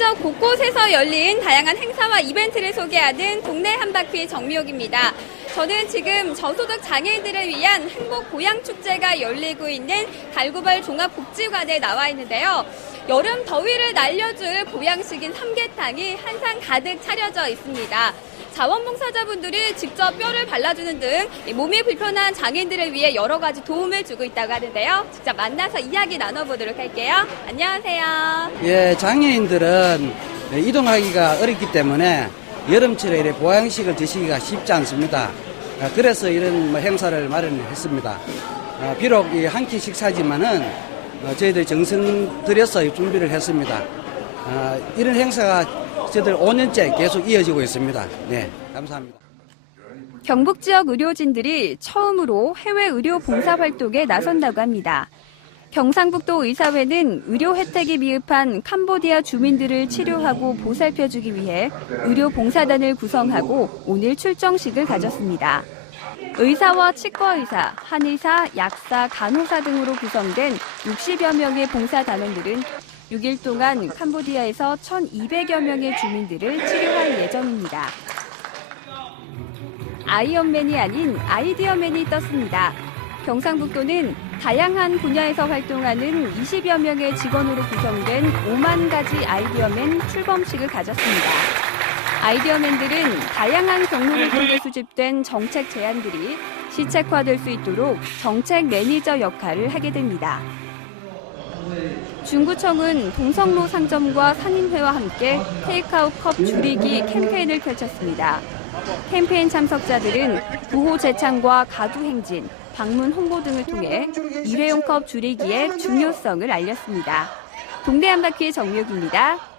곳곳에서 열린 다양한 행사와 이벤트를 소개하는 동네 한바퀴 정미옥입니다. 저는 지금 저소득 장애인들을 위한 행복 고향 축제가 열리고 있는 갈구벌 종합복지관에 나와 있는데요. 여름 더위를 날려줄 보양식인 삼계탕이 한상 가득 차려져 있습니다. 자원봉사자분들이 직접 뼈를 발라주는 등 몸이 불편한 장애인들을 위해 여러 가지 도움을 주고 있다고 하는데요. 직접 만나서 이야기 나눠보도록 할게요. 안녕하세요. 예, 장애인들은 이동하기가 어렵기 때문에 여름철에 이렇게 보양식을 드시기가 쉽지 않습니다. 아, 그래서 이런 뭐 행사를 마련했습니다. 아, 비록 이한끼 식사지만은 어, 저희들 정성 들여서 준비를 했습니다. 아, 이런 행사가 저희들 5년째 계속 이어지고 있습니다. 네, 감사합니다. 경북 지역 의료진들이 처음으로 해외 의료 봉사 활동에 나선다고 합니다. 경상북도 의사회는 의료 혜택이 미흡한 캄보디아 주민들을 치료하고 보살펴주기 위해 의료 봉사단을 구성하고 오늘 출정식을 가졌습니다. 의사와 치과의사, 한의사, 약사, 간호사 등으로 구성된 60여 명의 봉사단원들은 6일 동안 캄보디아에서 1,200여 명의 주민들을 치료할 예정입니다. 아이언맨이 아닌 아이디어맨이 떴습니다. 경상북도는 다양한 분야에서 활동하는 20여 명의 직원으로 구성된 5만 가지 아이디어맨 출범식을 가졌습니다. 아이디어맨들은 다양한 경로를 통해 수집된 정책 제안들이 시책화될 수 있도록 정책 매니저 역할을 하게 됩니다. 중구청은 동성로 상점과 상인회와 함께 테이크아웃 컵 줄이기 캠페인을 펼쳤습니다. 캠페인 참석자들은 부호 재창과 가두 행진, 방문 홍보 등을 통해 일회용 컵 줄이기의 중요성을 알렸습니다. 동네 한바퀴의 정미옥입니다.